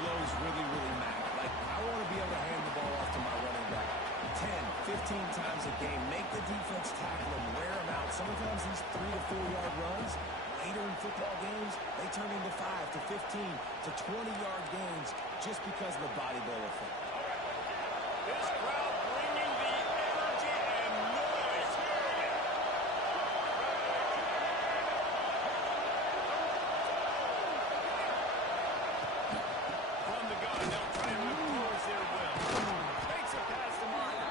blows really, really matter. Like, I want to be able to hand the ball off to my running back 10, 15 times a game. Make the defense tackle him, wear him out. Sometimes these 3 to 4 yard runs, later in football games, they turn into 5 to 15 to 20-yard gains just because of the body blow effect. This crowd bringing the energy and noise. From the gun, they'll try to impose their will. Takes a pass to Martin.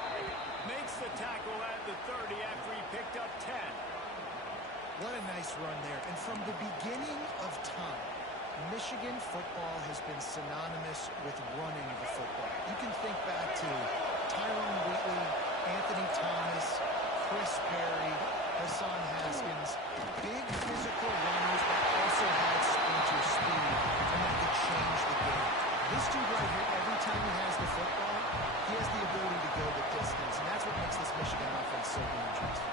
Makes the tackle at the 30 after he picked up 10. What a nice run there. And from the beginning of time, Michigan football has been synonymous with running the football. You can think back to Tyrone Wheatley, Anthony Thomas, Chris Perry, Hassan Haskins. Big physical runners that also had sprinter speed and that could change the game. This dude right here, every time he has the football, he has the ability to go the distance. And that's what makes this Michigan offense so dangerous.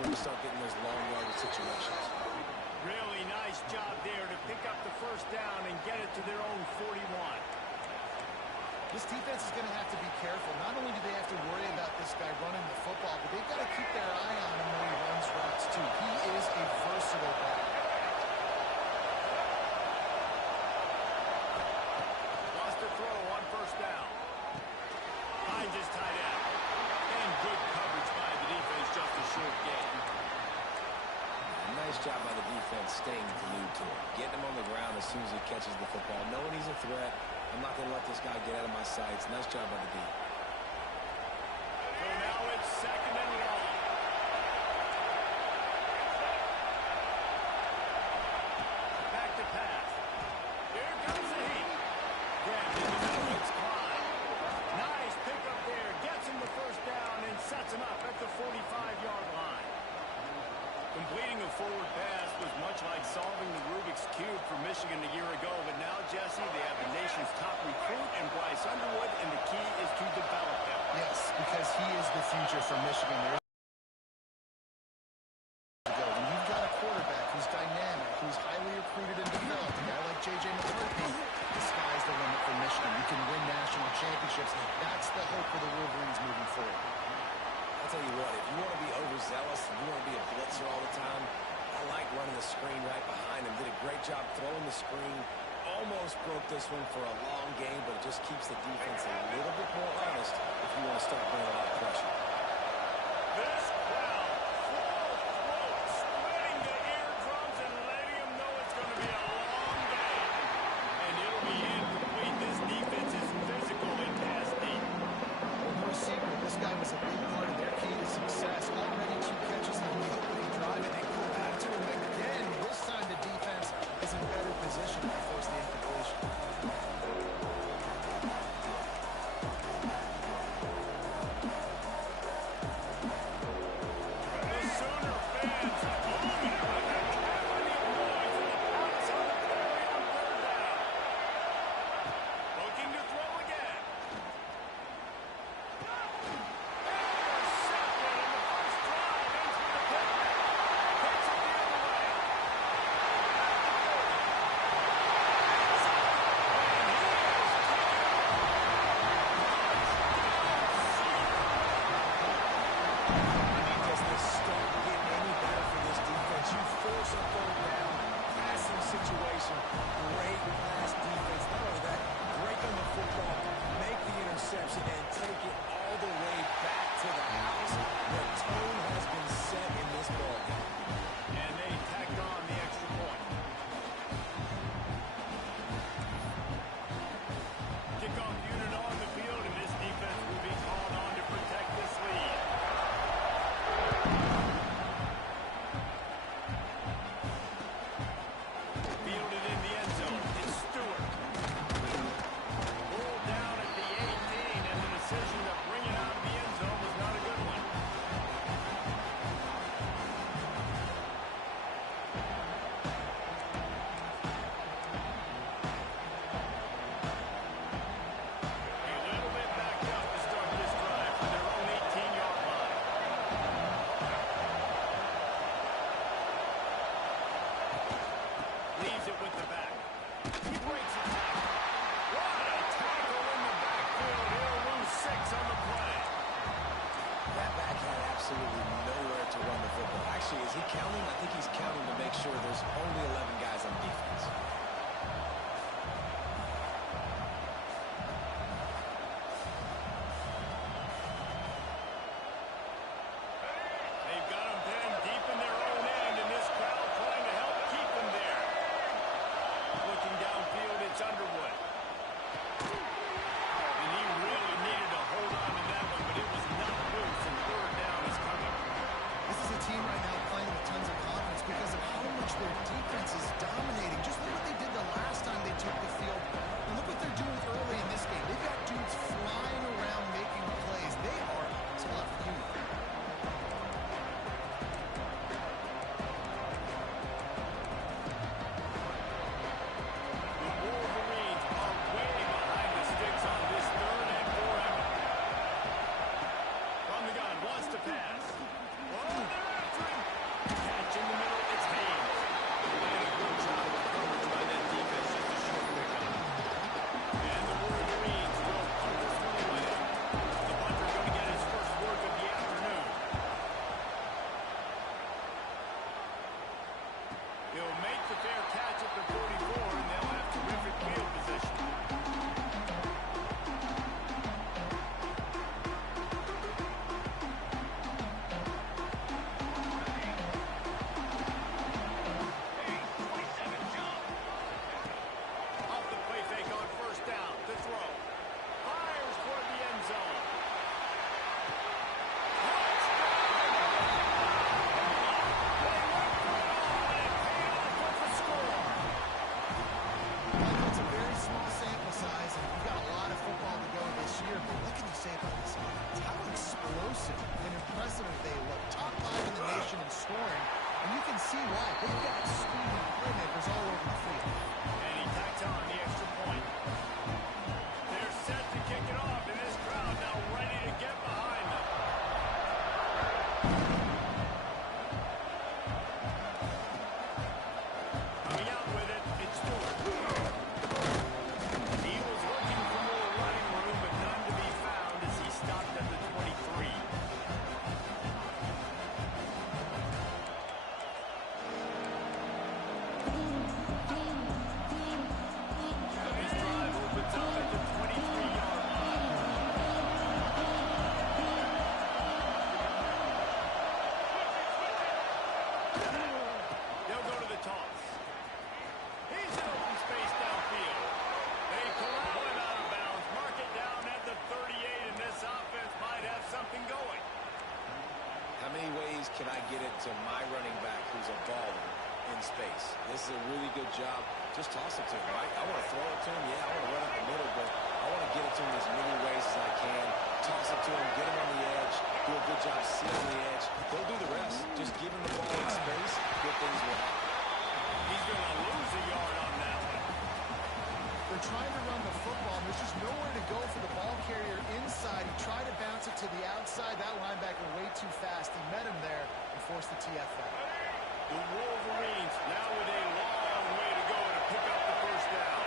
When you start getting those long yardage situations. Really nice job there to pick up the first down and get it to their own 41. This defense is going to have to be careful. Not only do they have to worry about this guy running the football, but they've got to keep their eye on him when he runs routes too. He is a versatile back. Lost a throw on first down. Hines is tied out. And good coverage by the defense, just a short gain. Nice job by the defense staying glued to him. Getting him on the ground as soon as he catches the football. Knowing he's a threat. I'm not going to let this guy get out of my sights. Nice job by the D. So now it's second and long. Back to pass. Here comes the heat. Grabbed in the middle. It's Klein. Nice pickup there. Gets him the first down and sets him up at the 45-yard line. Completing a forward pass was much like solving the Rubik's Cube for Michigan a year ago, but now, Jesse, they have the nation's top recruit in Bryce Underwood, and the key is to develop him. Yes, because he is the future for Michigan. When you've got a quarterback who's dynamic, who's highly recruited and developed, a guy like J.J. McCarthy, the sky's the limit for Michigan. You can win national championships. That's the hope for the Wolverines moving forward. I'll tell you what, if you want to be overzealous and you want to be a blitzer all the time, I like running the screen right behind him. Did a great job throwing the screen. Almost broke this one for a long game, but it just keeps the defense a little bit more honest if you want to start bringing a lot of pressure. This crowd, full throat, splitting the eardrums and letting them know it's going to be a long day. And it'll be incomplete. This defense is physical and pass deep. Well, no secret, this guy was a big part of their key to success. Already 2 catches on the opening drive, and they go back to him again. This time the defense is in better position to force the incompletion. see. Is he counting? I think he's counting to make sure there's only 11 guys on defense. They've got them pinned deep in their own end, and this crowd trying to help keep them there. Looking downfield, it's Underwood. And he really needed to hold on to that one, but it was not loose, and third down is coming. This is a team right now playing with tons of confidence because of how much their defense is dominating. Just look what they did the last time they took the field. And look what they're doing early in this game. They've got dudes flying around making plays. They are a tough unit. The Wolverines are way behind the sticks on this third and forever. From the gun, wants to pass. Oh, they're after him. Catch in the middle, it's Haynes. And a good job of coverage by that defense, just a short pickup. And the Wolverines will punt this one away. The punter going to get his first work of the afternoon. He'll make the fair catch at the 44, and they'll have terrific field position. Off the play fake on first down. To throw. Fires toward the end zone. Well, it's a very small sample size, and we've got a lot of football to go this year. But what can you say about this offense? How explosive and impressive they look. Top 5 in the nation in scoring, and you can see why. They've got speed and playmakers all over the field. And he tacks on the extra point. They're set to kick it off, and this crowd now ready to get behind them. Coming out with it, it's Stewart. He was looking for more running room, but none to be found as he stopped at the 23. This drive opens up at the 23-yard line. They'll go to the toss. He's in open space downfield. They corral him out of bounds. Mark it down at the 38, and this offense might have something going. How many ways can I get it to my running back who's a baller in space? This is a really good job. Just toss it to him, right? I want to throw it to him. Yeah, I want to run up the middle, but I want to get it to him as many ways as I can. Toss it to him, get him on the edge, do a good job sealing the edge. They'll do the rest. Just give him the ball in space. Good things will happen. He's going to lose a yard on that one. They're trying to run the football. There's just nowhere to go for the ball carrier inside. He tried to bounce it to the outside. That linebacker way too fast. He met him there and forced the TFL. The Wolverines now with a long way to go to pick up the first down.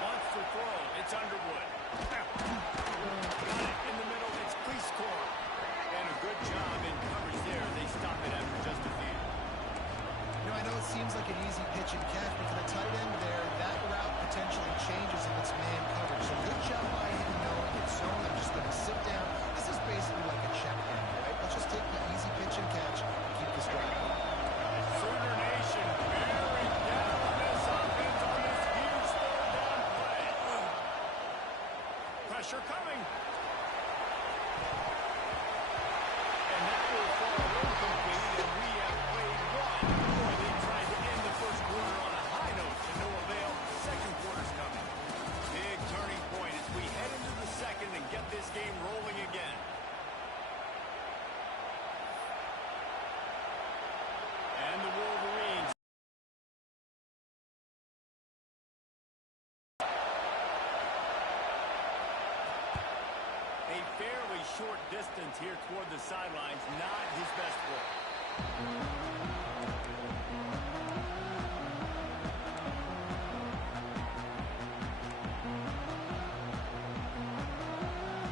Wants to throw. It's Underwood. Got it in the middle. It's Cleescore. And a good job in coverage there. They stop it after just a few. You know, I know it seems like an easy pitch and catch, but for the tight end there, that route potentially changes if it's man coverage. So good job by him knowing it's zone. I'm just going to sit down. This is basically like a check down, right? Let's just take the easy pitch and catch and keep this drive going. Sooner Nation bearing down this offense on this huge third down play. Pressure coming. And that will fall incomplete, and we have played one. Boy, they tried to end the first quarter on a high note to no avail. Second quarter's coming. Big turning point as we head into the second and get this game rolling again. And the Wolverines. A fairly short distance here toward the sidelines, not his best work.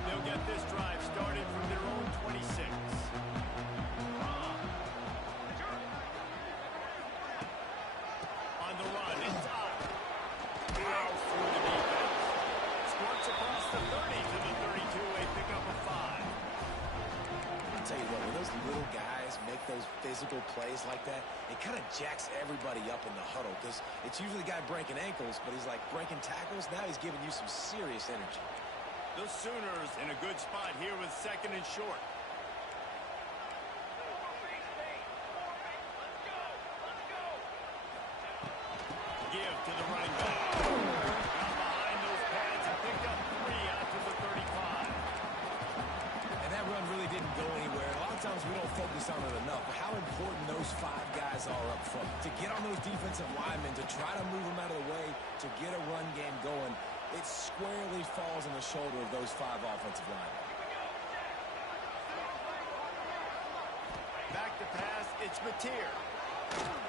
They'll get this drive started from their own 26. little guys make those physical plays like that, it kind of jacks everybody up in the huddle because it's usually the guy breaking ankles, but he's like breaking tackles. Now he's giving you some serious energy. The Sooners in a good spot here with 2nd and short. Give to the running back. Got behind those pads and picked up 3 out to the 35. And that run really didn't go anywhere. A lot of times we don't focus on it enough, but how important those 5 guys are up front. To get on those defensive linemen, to try to move them out of the way, to get a run game going, it squarely falls on the shoulder of those 5 offensive linemen. Back to pass, it's Mateer.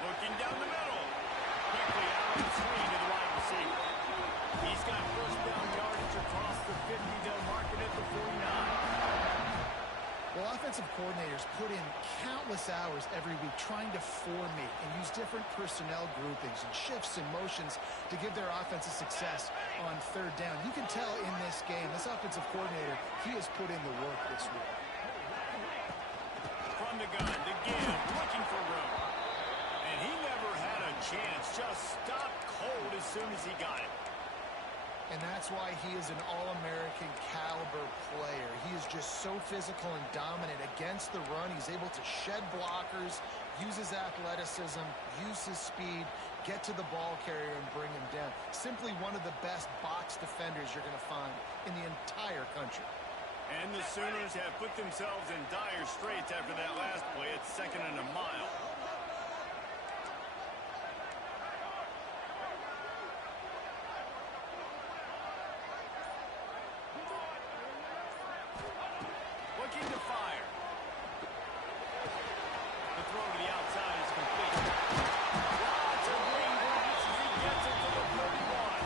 Looking down the middle. Quickly out and swing to the wide receiver. He's got first down yardage across the 50. They'll mark it at the 49. Well, offensive coordinators put in countless hours every week trying to formate and use different personnel groupings and shifts and motions to give their offensive success on 3rd down. You can tell in this game, this offensive coordinator, he has put in the work this week. From the gun, to give, looking for room. And he never had a chance, just stopped cold as soon as he got it. And that's why he is an All-American caliber player. He is just so physical and dominant against the run. He's able to shed blockers, use his athleticism, use his speed, get to the ball carrier and bring him down. Simply one of the best box defenders you're going to find in the entire country. And the Sooners have put themselves in dire straits after that last play. It's 2nd and a mile. Looking to fire. The throw to the outside is complete. Lots of green grass as he gets it to the 31.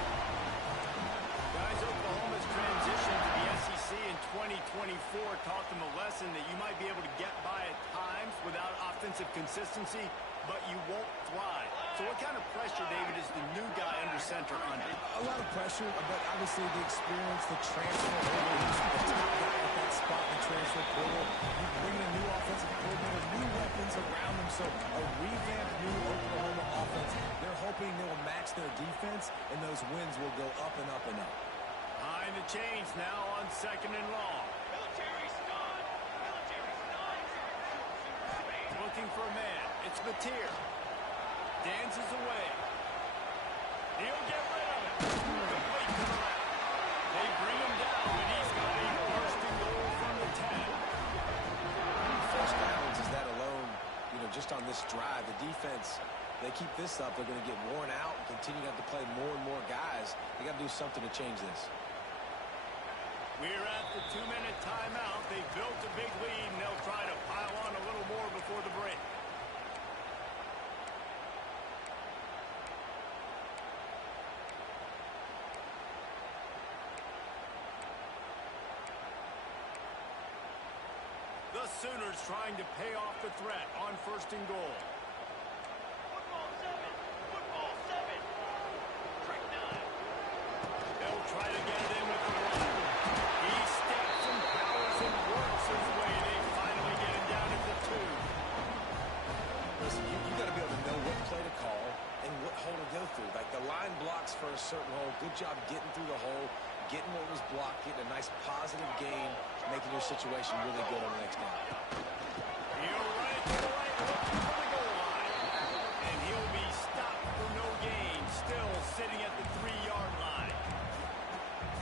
Guys, Oklahoma's transition to the SEC in 2024 taught them a lesson that you might be able to get by at times without offensive consistency, but you won't thrive. So what kind of pressure, David, is the new guy under center under? A lot of pressure, but obviously the experience, the transfer over, he's the top guy at that spot in the transfer portal. You bring in a new offensive coordinator, new weapons around them, so a revamped new Oklahoma offense. They're hoping they will match their defense, and those wins will go up and up and up. Behind the chains now on 2nd and long. Looking for a man. It's Mateer. Dances away. He'll get rid of it. Complete to the left. They bring him down, and he's got a 1st and goal from the 10. First downs is that alone, just on this drive, the defense, they keep this up, they're going to get worn out and continue to have to play more and more guys. They got to do something to change this. We're at the 2-minute timeout. They built a big lead, and they'll try to pile on a little more before the break. The Sooners trying to pay off the threat on 1st and goal. Football 7. Strike 9. They'll try to get it in with the run. He steps and powers and works his way. They finally get him down at the 2. Listen, you got to be able to know what play to call and what hole to go through. Like the line blocks for a certain hole. Good job getting through the hole, getting what was blocked, getting a nice positive gain, making your situation really good on the next down. He'll run it to the right, looking for the goal line. And he'll be stopped for no gain, still sitting at the 3-yard line.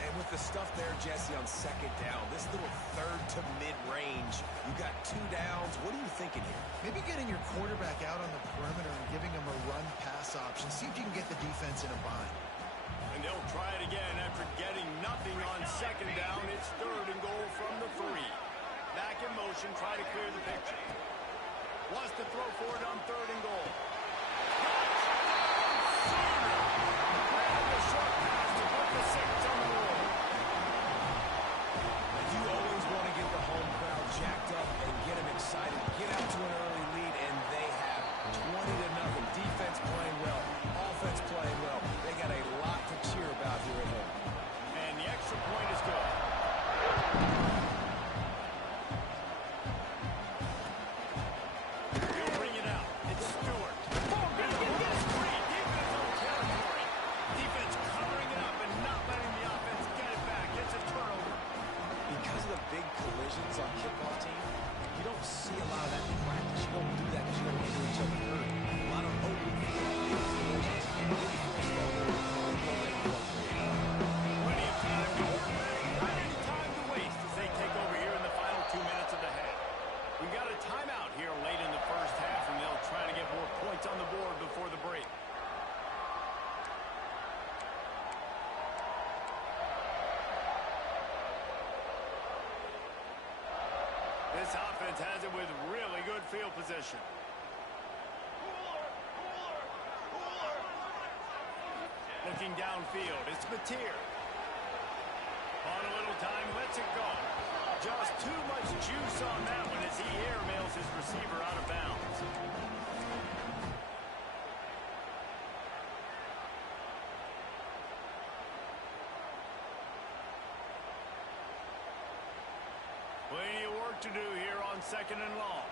And with the stuff there, Jesse, on 2nd down, this little 3rd to mid-range, you got 2 downs. What are you thinking here? Maybe getting your quarterback out on the perimeter and giving him a run-pass option. See if you can get the defense in a bind. And they'll try it again after getting nothing on 2nd down. It's 3rd and goal from the 3. Back in motion, try to clear the picture. Wants to throw for it on 3rd and goal. The short pass to put the 6 on the board. You always want to get the home crowd jacked up and get them excited, get out to an early lead, and they have 20-0. Defense playing well, offense playing well. They got a lot to cheer about here at home. And the extra point is good. defense on kickoff team, you don't see a lot of that in practice. You don't do that because you don't want to do each other hurt. A lot of open field, big forces, and really force that Plenty of time to work, not any time to waste as they take over here in the final 2 minutes of the half. We got a timeout here late in the first half, and they'll try to get more points on the board before the break. This offense has it with really good field position. Looking downfield, it's Mateer. On a little time, lets it go. Just too much juice on that one as he airmails his receiver out of bounds. Plenty of work to do here on 2nd and long.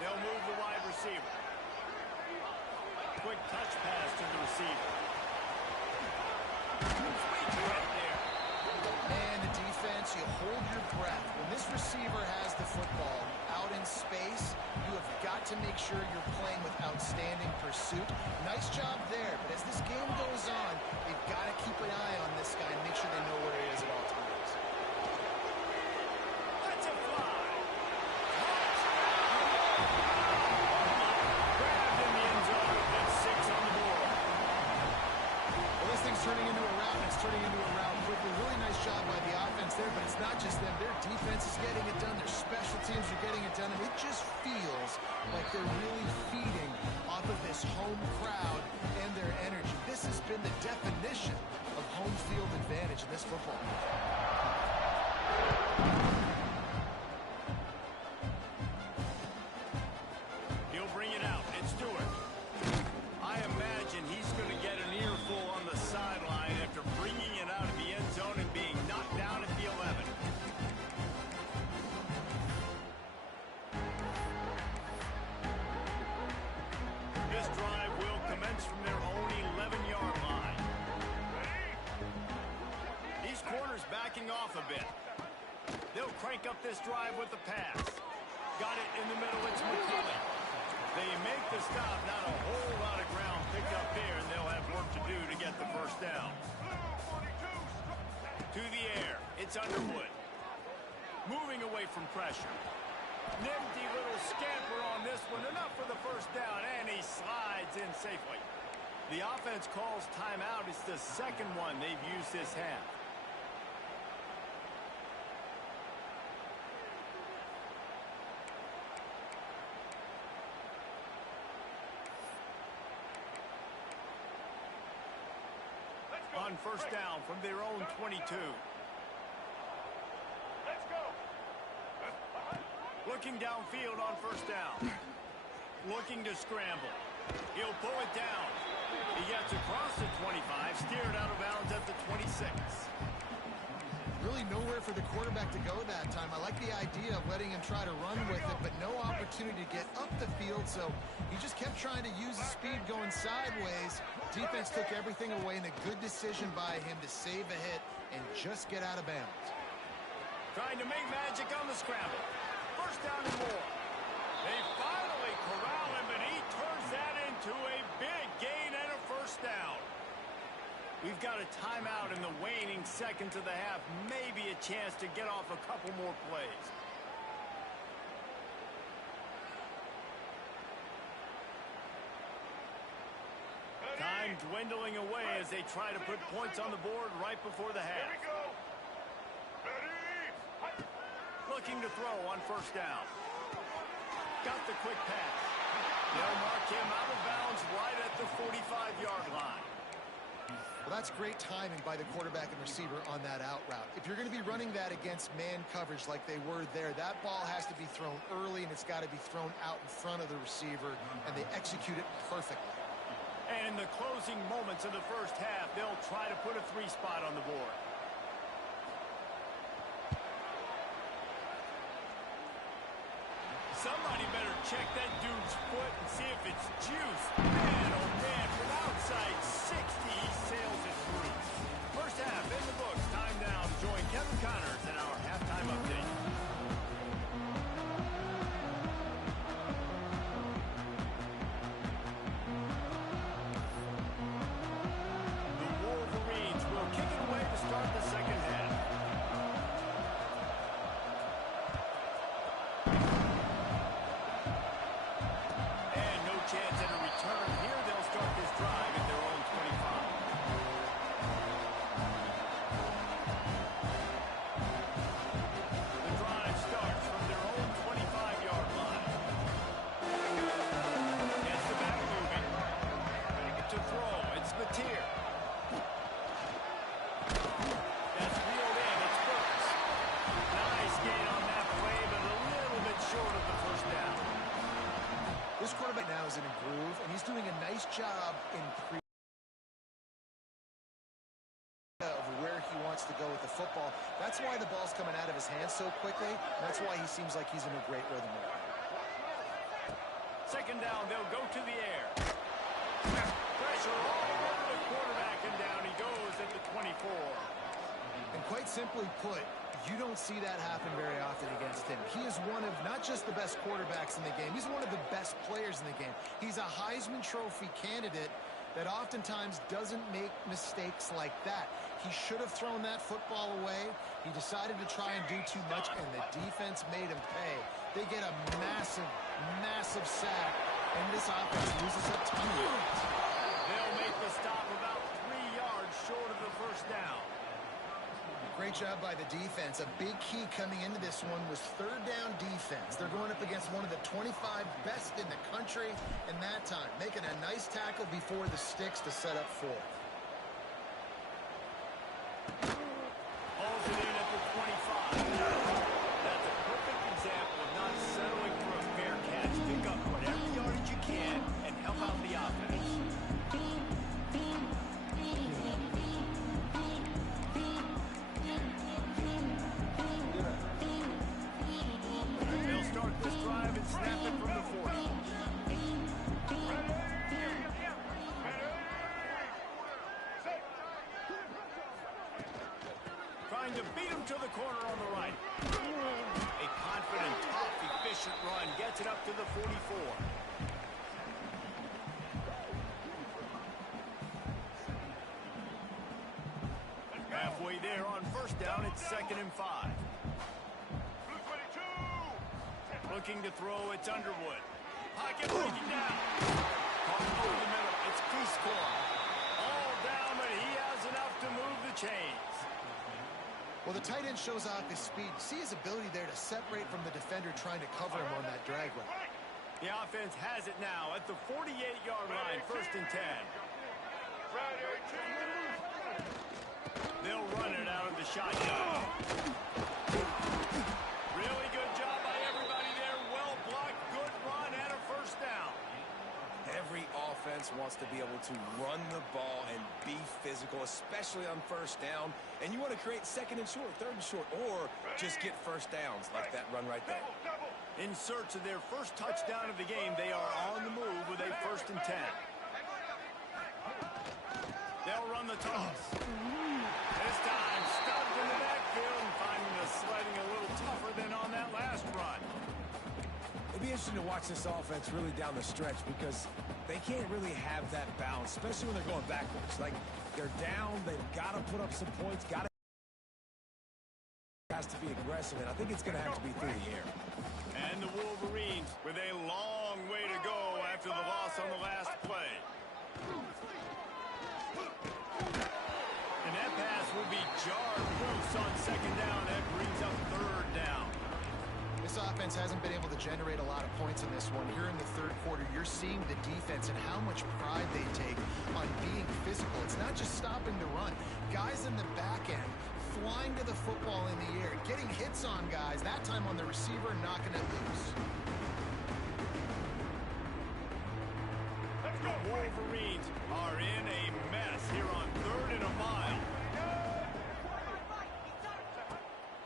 They'll move the wide receiver. Quick touch pass to the receiver. Right there. Man, the defense, you hold your breath. When this receiver has the football out in space, you have got to make sure you're playing with outstanding pursuit. Nice job there, but as this game goes on, you've got to keep an eye on this guy and make sure they know where he is at all times. That's a fly. Grabbed in the end zone. That's 6 on the board. Well, this thing's turning into a rout, and it's turning into a rout quickly. Really nice job by the offense there, but it's not just them. Their defense is getting it done. Their special teams are getting it done, and it just feels like they're really feeding off of this home crowd and their energy. This has been the definition of home field advantage in this football game. He'll bring it out. It's Stewart. I imagine he's going to get an earful on the sideline after bringing it out of the end zone and being knocked down at the 11. This drive will commence from their own 11-yard line. These corners backing off a bit. They'll crank up this drive with the pass. Got it in the middle. It's McCulley. They make the stop. Not a whole lot of ground picked up there, and they'll have work to do to get the first down. To the air. It's Underwood. Moving away from pressure. Nifty little scamper on this one. Enough for the first down, and he slides in safely. The offense calls timeout. It's the second one they've used this half. On first down from their own 22. Let's go. Looking downfield on first down. Looking to scramble. He'll pull it down. He gets across the 25, steered out of bounds at the 26. Really nowhere for the quarterback to go that time. I like the idea of letting him try to run with it, but no opportunity to get up the field, so he just kept trying to use his speed going sideways. Defense took everything away, and a good decision by him to save a hit and just get out of bounds. Trying to make magic on the scramble. First down and more. They finally corral him, and he turns that into a big gain and a first down. We've got a timeout in the waning seconds of the half. Maybe a chance to get off a couple more plays. Time dwindling away as they try to put points on the board right before the half. Here we go. Ready. Looking to throw on first down. Got the quick pass. They'll mark him out of bounds right at the 45-yard line. Well, that's great timing by the quarterback and receiver on that out route. If you're going to be running that against man coverage like they were there, that ball has to be thrown early, and it's got to be thrown out in front of the receiver, and they execute it perfectly. And in the closing moments of the first half, they'll try to put a 3 spot on the board. Somebody better check that dude's foot and see if it's juice. Man, oh man, from outside 60, he sails it through. First half in the books. Time now to join Kevin job in of where he wants to go with the football. That's why the ball's coming out of his hands so quickly. That's why he seems like he's in a great rhythm right now. Second down, they'll go to the air. Pressure all over the quarterback, and down he goes at the 24. And quite simply put, you don't see that happen very often against him. He is one of not just the best quarterbacks in the game, he's one of the best players in the game. He's a Heisman Trophy candidate that oftentimes doesn't make mistakes like that. He should have thrown that football away. He decided to try and do too much, and the defense made him pay. They get a massive, massive sack, and this offense loses a ton of yards. They'll make the stop about 3 yards short of the first down. Great job by the defense. A big key coming into this one was third down defense. They're going up against one of the 25 best in the country in that time, making a nice tackle before the sticks to set up fourth. Pulls it in at the 25. That's a perfect example of not settling for a fair catch. Pick up whatever yardage you can and help out the offense. They'll start this drive and snap it from the 40. Trying to beat him to the corner on the right. A confident, tough, efficient run gets it up to the 44. Halfway there on first down, it's 2nd and 5. Looking to throw, it's Underwood. Pocket breaking down. Caught over the middle, it's Cleescore. All down, but he has enough to move the chains. Well, the tight end shows off his speed. See his ability there to separate from the defender trying to cover him on that drag route. The offense has it now at the 48-yard line, 1st and 10. They'll run it out of the shotgun. Really good job by everybody there. Well blocked, good run, and a first down. Every offense wants to be able to run the ball and be physical, especially on first down. And you want to create 2nd and short, 3rd and short, or just get first downs like that run right there. In search of their first touchdown of the game, they are on the move with a 1st and 10. They'll run the toss. This time, stuffed in the backfield and finding the sledding a little tougher than on that last run. It'll be interesting to watch this offense really down the stretch because they can't really have that balance, especially when they're going backwards. Like, they're down, they've got to put up some points, has to be aggressive, and I think it's going to have to be through the air. And the Wolverines with a long way to go after the loss on the last play. And that pass will be jarred loose on 2nd down. That brings up 3rd down. This offense hasn't been able to generate a lot of points in this one. Here in the 3rd quarter, you're seeing the defense and how much pride they take on being physical. It's not just stopping to run. Guys in the back end flying to the football in the air, getting hits on guys, that time on the receiver, knocking it loose. The Wolverines are in a mess here on 3rd and a mile.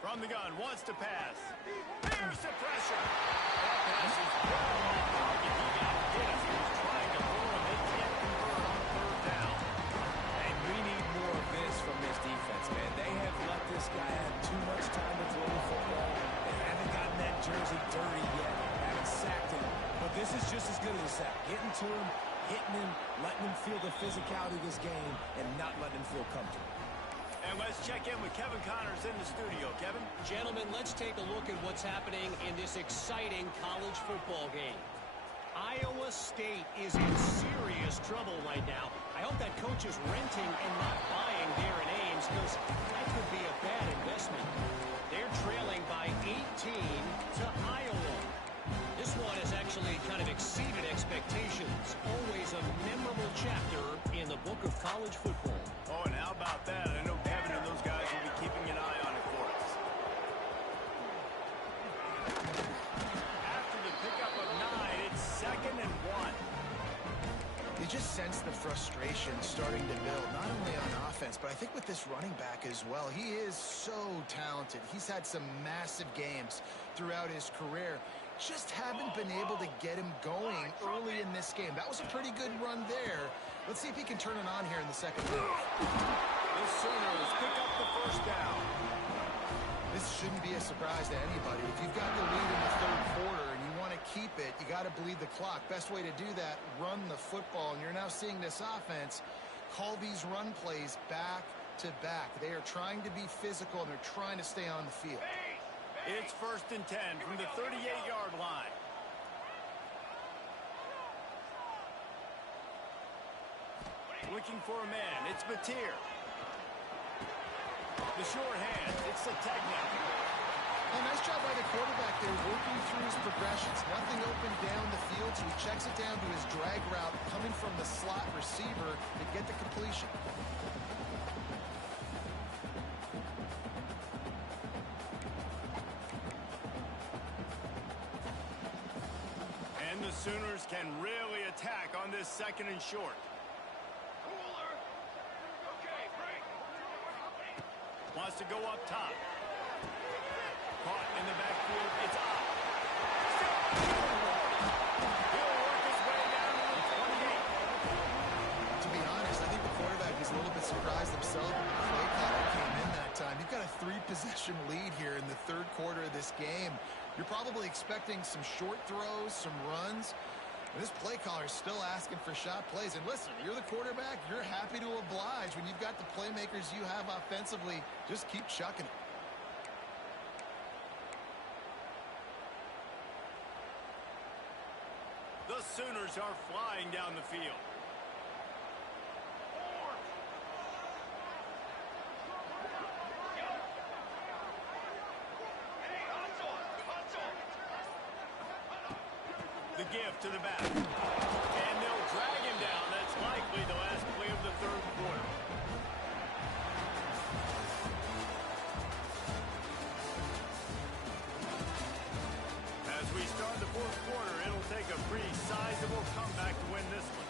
From the gun, wants to pass. Here's the pressure. That pass is well off target. He got hit as he was trying to throw him. They can't convert on 3rd down. And we need more of this from this defense, man. They have let this guy have too much time to throw the football. They haven't gotten that jersey dirty yet. Haven't sacked him. But this is just as good as a sack. Getting to him, hitting him, letting him feel the physicality of this game, and not letting him feel comfortable. And let's check in with Kevin Connors in the studio. Kevin? Gentlemen, let's take a look at what's happening in this exciting college football game. Iowa State is in serious trouble right now. I hope that coach is renting and not buying Darren Ames, because that could be a bad investment. They're trailing by 18 to Iowa. This one has actually kind of exceeded expectations. Always a memorable chapter in the book of college football. Oh, and how about that? I know Kevin and those guys will be keeping an eye on it for us. After the pickup of 9, it's 2nd and 1. They just frustration starting to build, not only on offense, but I think with this running back as well. He is so talented. He's had some massive games throughout his career. Just haven't been able to get him going early in this game. That was a pretty good run there. Let's see if he can turn it on here in the second half. The Sooners pick up the first down. This shouldn't be a surprise to anybody. If you've got the lead in the third quarter and you want to keep it, you got to bleed the clock. Best way to do that, run the football. And you're now seeing this offense call these run plays back to back. They are trying to be physical, and they're trying to stay on the field. It's 1st and 10 from the 38-yard line. Looking for a man. It's Batir. The short hand. It's Sategna. A nice job by the quarterback there, working through his progressions. Nothing open down the field, so he checks it down to his drag route, coming from the slot receiver to get the completion. And the Sooners can really attack on this 2nd and short. Wants to go up top. Caught in the backfield. It's up. He'll work his way down to the 28. To be honest, I think the quarterback is a little bit surprised himself when the play caller came in that time. You've got a 3-possession lead here in the third quarter of this game. You're probably expecting some short throws, some runs. And this play caller is still asking for shot plays. And listen, you're the quarterback. You're happy to oblige. When you've got the playmakers you have offensively, just keep chucking it. The Sooners are flying down the field. The give to the back. And they'll drag him down. That's likely the last play of the third quarter. As we start the fourth quarter, it'll take a pretty sizable comeback to win this one.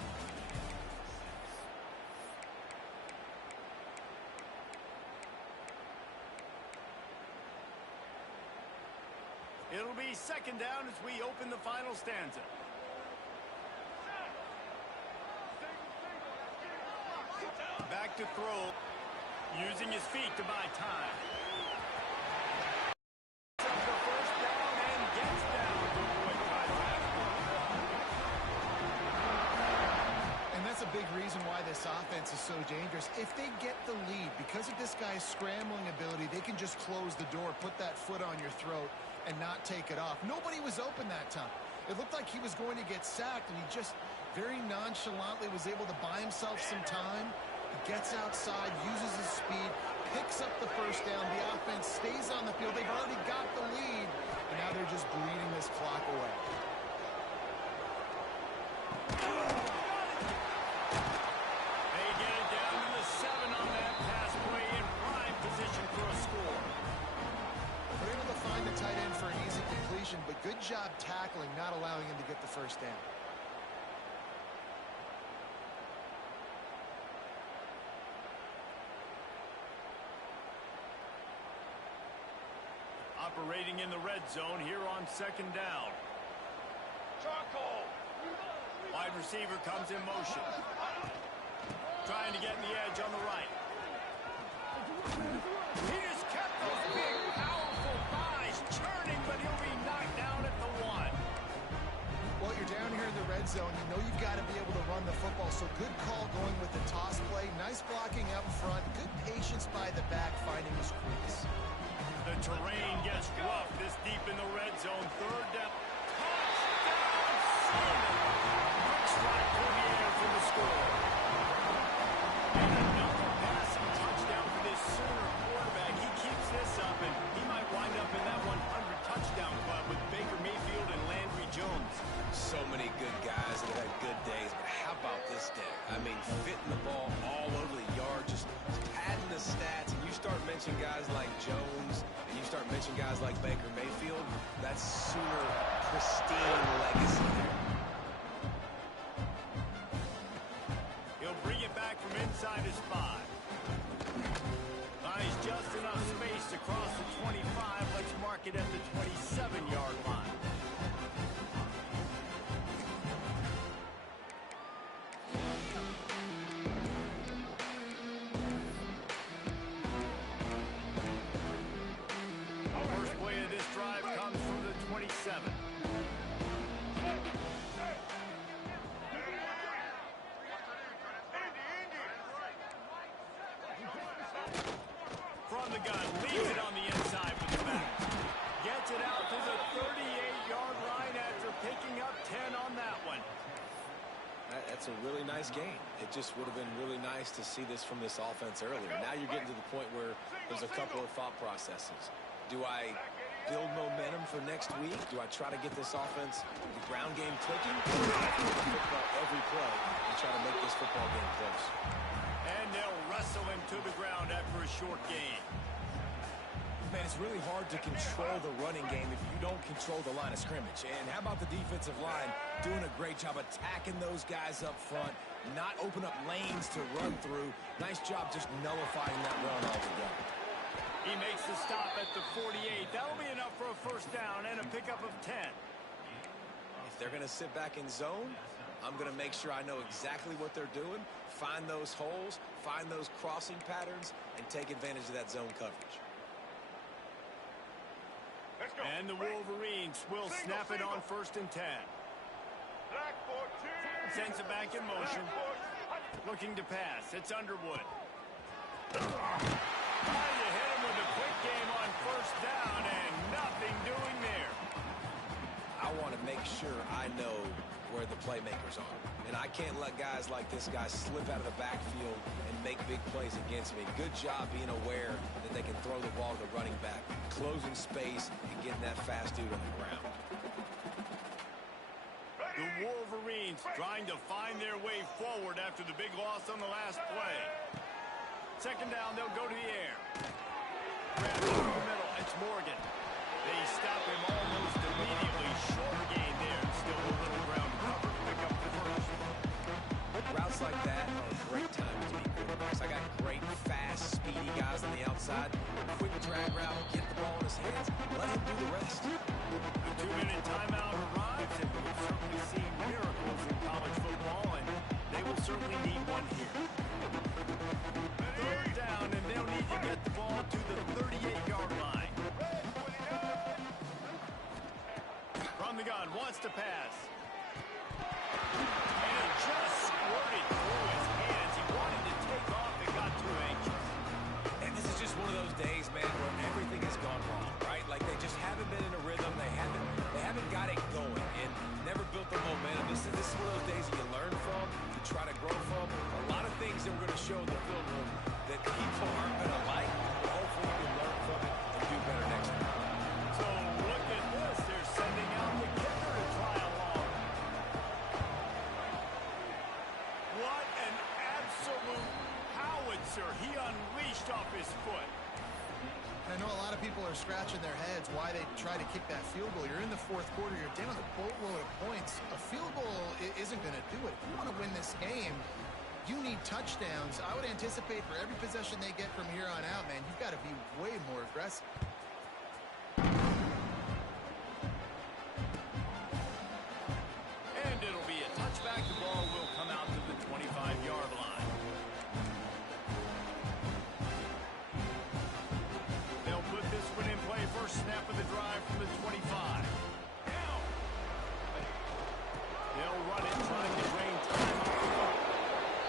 It'll be 2nd down as we open the final stanza. Back to throw, using his feet to buy time. The first down and gets down to avoid contact. And that's a big reason why this offense is so dangerous. If they get the lead, because of this guy's scrambling ability, they can just close the door, put that foot on your throat, and not take it off. Nobody was open that time. It looked like he was going to get sacked, and he just very nonchalantly was able to buy himself some time. He gets outside, uses his speed, picks up the first down. The offense stays on the field. They've already got the lead, and now they're just bleeding this clock away. They get it down to the 7 on that pass play in prime position for a score. They're able to find the tight end for an easy completion, but good job tackling, not allowing him to get the first down. Operating in the red zone here on 2nd down. Charcoal. Wide receiver comes in motion. Trying to get in the edge on the right. He has kept those big, powerful thighs churning, but he'll be knocked down at the 1. Well, you're down here in the red zone. You know you've got to be able to run the football, so good call going with the toss play. Nice blocking up front. Good patience by the back finding his crease. The terrain gets rough this deep in the red zone. 3rd down. Touchdown, Sooner. Quick strike through the air for the score. And another passing touchdown for this Sooner quarterback. He keeps this up, and he might wind up in that 100-touchdown club with Baker Mayfield and Landry Jones. So many good guys that have had good days, but how about this day? I mean, fitting the ball all over the yard, just padding the stats, and you start mentioning guys like Jones, and you start mentioning guys like Baker Mayfield, that's Sooner pristine legacy there. He'll -5. Nice, just enough space across the 25. Let's mark it at the 27-yard line. First play of this drive comes from the 27. From the gun, leaves it on the inside with the back. Gets it out to the 38-yard line after picking up 10 on that one. That's a really nice game. It just would have been really nice to see this from this offense earlier. Now you're getting to the point where there's a couple of thought processes. Do I build momentum for next week? Do I try to get this offense, the ground game clicking? Or do I throw the football every play and try to make this football game close? And they'll wrestle him to the ground after a short gain. Man, it's really hard to control the running game if you don't control the line of scrimmage. And how about the defensive line doing a great job attacking those guys up front, not open up lanes to run through. Nice job just nullifying that run altogether. He makes the stop at the 48. That'll be enough for a first down and a pickup of 10. If they're going to sit back in zone, I'm going to make sure I know exactly what they're doing, find those holes, find those crossing patterns, and take advantage of that zone coverage. And the Wolverines will snap it on 1st and 10. Sends it back in motion. Looking to pass. It's Underwood. Trying to hit him with a quick game on 1st down and nothing doing there. I want to make sure I know where the playmakers are. And I can't let guys like this guy slip out of the backfield and make big plays against me. Good job being aware that they can throw the ball to the running back, closing space, and getting that fast dude on the ground. The Wolverines trying to find their way forward after the big loss on the last play. 2nd down, they'll go to the air. Grab it in the middle. It's Morgan. They stop him almost immediately. Short gain there. Still a little ground cover. Pick up the first. Routes like that are a great time to be quarterbacks. I got great, fast, speedy guys on the outside. Quick drag route, get the ball in his hands, let him do the rest. The 2-minute timeout arrives, and we've certainly seen miracles in college football, and they will certainly need one here. 3rd down, and they'll need to get the ball to the 38-yard line. From the gun, wants to pass. And it just squirted through his hands. He wanted to take off and got too anxious. And this is just one of those days, man, where everything has gone wrong, right? Like they just haven't been in a rhythm. They haven't got it going and never built the momentum. This is one of those days that you learn from, you try to grow from. A lot of things that we're going to show in the film room that people aren't going to like, but hopefully you can learn from it and do better next time. So look at this. They're sending out the kicker to try along. What an absolute howitzer. He unleashed off his foot. I know a lot of people are scratching their heads why they try to kick that field goal. You're in the 4th quarter. You're down a boatload of points. A field goal isn't going to do it. If you want to win this game, you need touchdowns. I would anticipate for every possession they get from here on out, man, you've got to be way more aggressive. And it'll be a touchback. The ball will come out to the 25-yard line. They'll put this one in play. First snap of the drive from the 25. They'll run it, trying to drain time off the clock.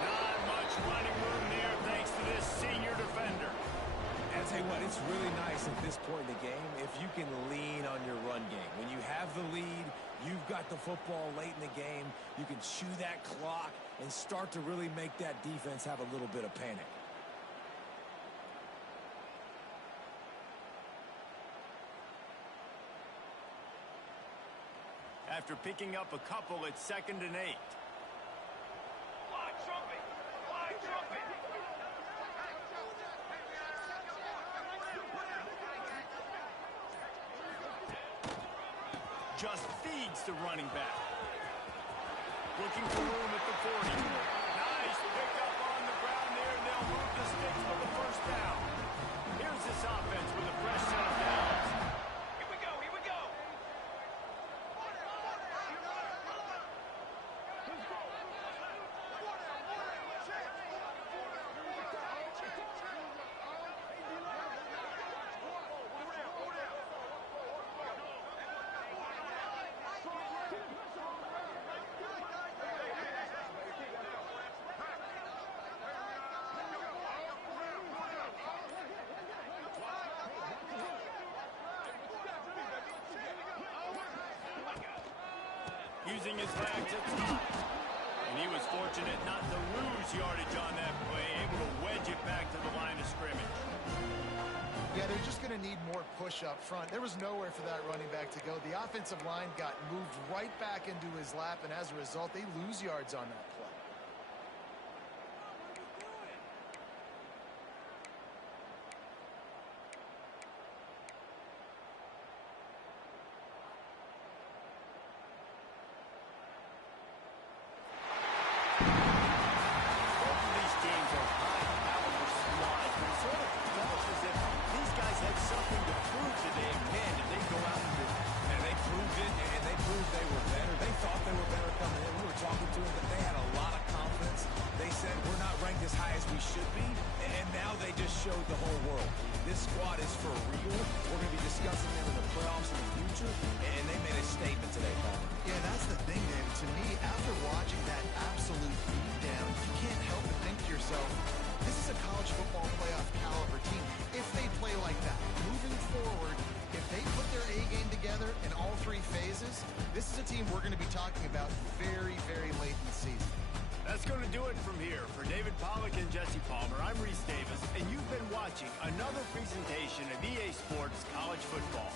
Not much running room there thanks to this senior defender. And I'll tell you what, it's really nice at this point in the game if you can lean on your run game. When you have the lead, you've got the football late in the game, you can chew that clock and start to really make that defense have a little bit of panic. After picking up a couple, it's 2nd and 8. Just feeds the running back. Looking for room at the 40. Nice pickup on the ground there. running his back to top. And he was fortunate not to lose yardage on that play, able to wedge it back to the line of scrimmage. Yeah, they're just going to need more push up front. There was nowhere for that running back to go. The offensive line got moved right back into his lap, and as a result, they lose yards on that play. Showed the whole world. This squad is for real. We're going to be discussing them in the playoffs in the future, and they made a statement today, Paul. Yeah, that's the thing, David. To me, after watching that absolute beatdown, you can't help but think to yourself, this is a college football playoff caliber team. If they play like that, moving forward, if they put their A game together in all three phases, this is a team we're going to be talking about very, very late in the season. That's going to do it from here. For David Pollack and Jesse Palmer, I'm Reese Davis, and you've been watching another presentation of EA Sports College Football.